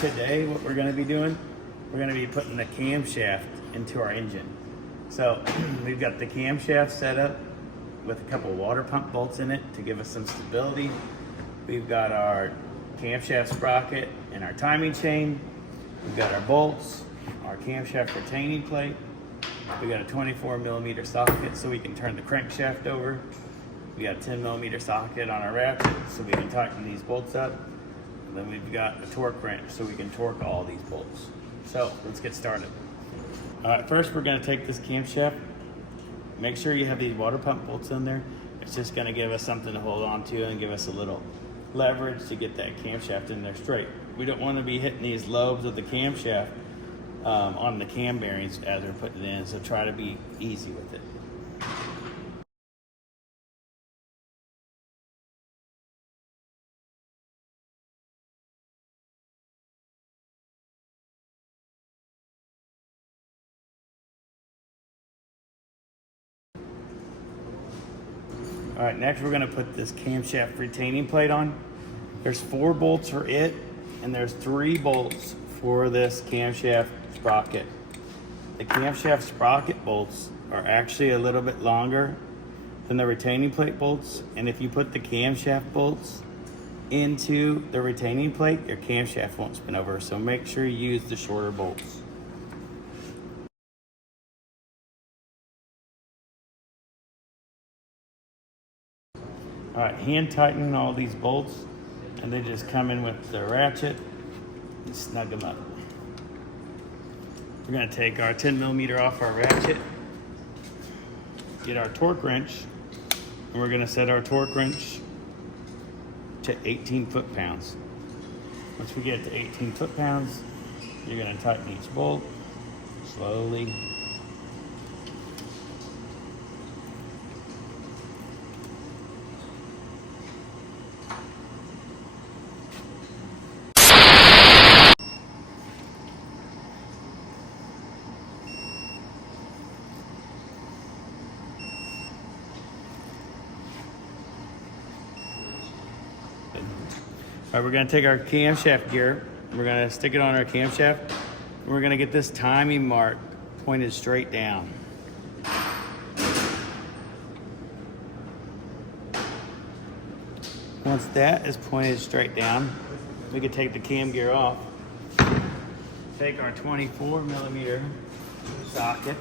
Today what we're going to be doing, we're going to be putting the camshaft into our engine. So we've got the camshaft set up with a couple water pump bolts in it to give us some stability. We've got our camshaft sprocket and our timing chain. We've got our bolts, our camshaft retaining plate. We got a 24mm socket so we can turn the crankshaft over. We got a 10mm socket on our ratchet so we can tighten these bolts up. And then we've got a torque wrench so we can torque all these bolts. So let's get started. All right, first we're gonna take this camshaft. Make sure you have these water pump bolts in there. It's just gonna give us something to hold on to and give us a little leverage to get that camshaft in there straight. We don't wanna be hitting these lobes of the camshaft on the cam bearings as we're putting it in, so try to be easy with it. All right, next we're gonna put this camshaft retaining plate on. There's 4 bolts for it, and there's 3 bolts for this camshaft sprocket. The camshaft sprocket bolts are actually a little bit longer than the retaining plate bolts, and if you put the camshaft bolts into the retaining plate, your camshaft won't spin over, so make sure you use the shorter bolts. All right, hand tighten all these bolts, and they just come in with the ratchet and snug them up. We're gonna take our 10mm off our ratchet, get our torque wrench, and we're gonna set our torque wrench to 18 foot-pounds. Once we get to 18 foot-pounds, you're gonna tighten each bolt slowly. All right, we're gonna take our camshaft gear, we're gonna stick it on our camshaft, and we're gonna get this timing mark pointed straight down. Once that is pointed straight down, we can take the cam gear off, take our 24mm socket,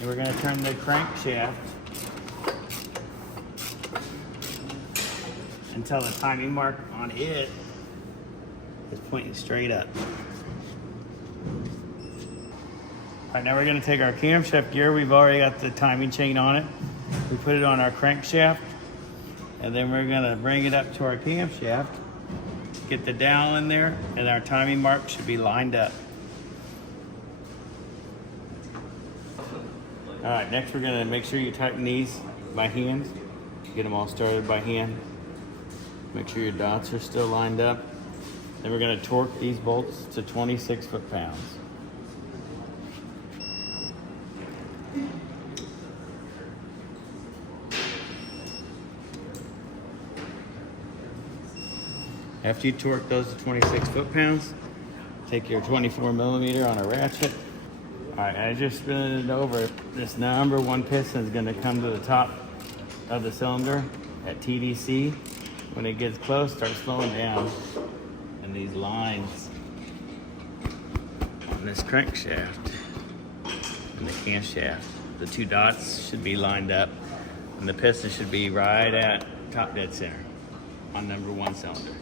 and we're gonna turn the crankshaft until the timing mark on it is pointing straight up. All right, now we're gonna take our camshaft gear. We've already got the timing chain on it. We put it on our crankshaft, and then we're gonna bring it up to our camshaft, get the dowel in there, and our timing mark should be lined up. All right, next we're gonna make sure you tighten these by hand. Get them all started by hand. Make sure your dots are still lined up. Then we're gonna torque these bolts to 26 foot-pounds. After you torque those to 26 foot-pounds, take your 24mm on a ratchet. All right, I just spin it over. This number 1 piston is gonna come to the top of the cylinder at TDC. When it gets close, start slowing down. And these lines on this crankshaft and the camshaft, the 2 dots should be lined up, and the piston should be right at top dead center on number 1 cylinder.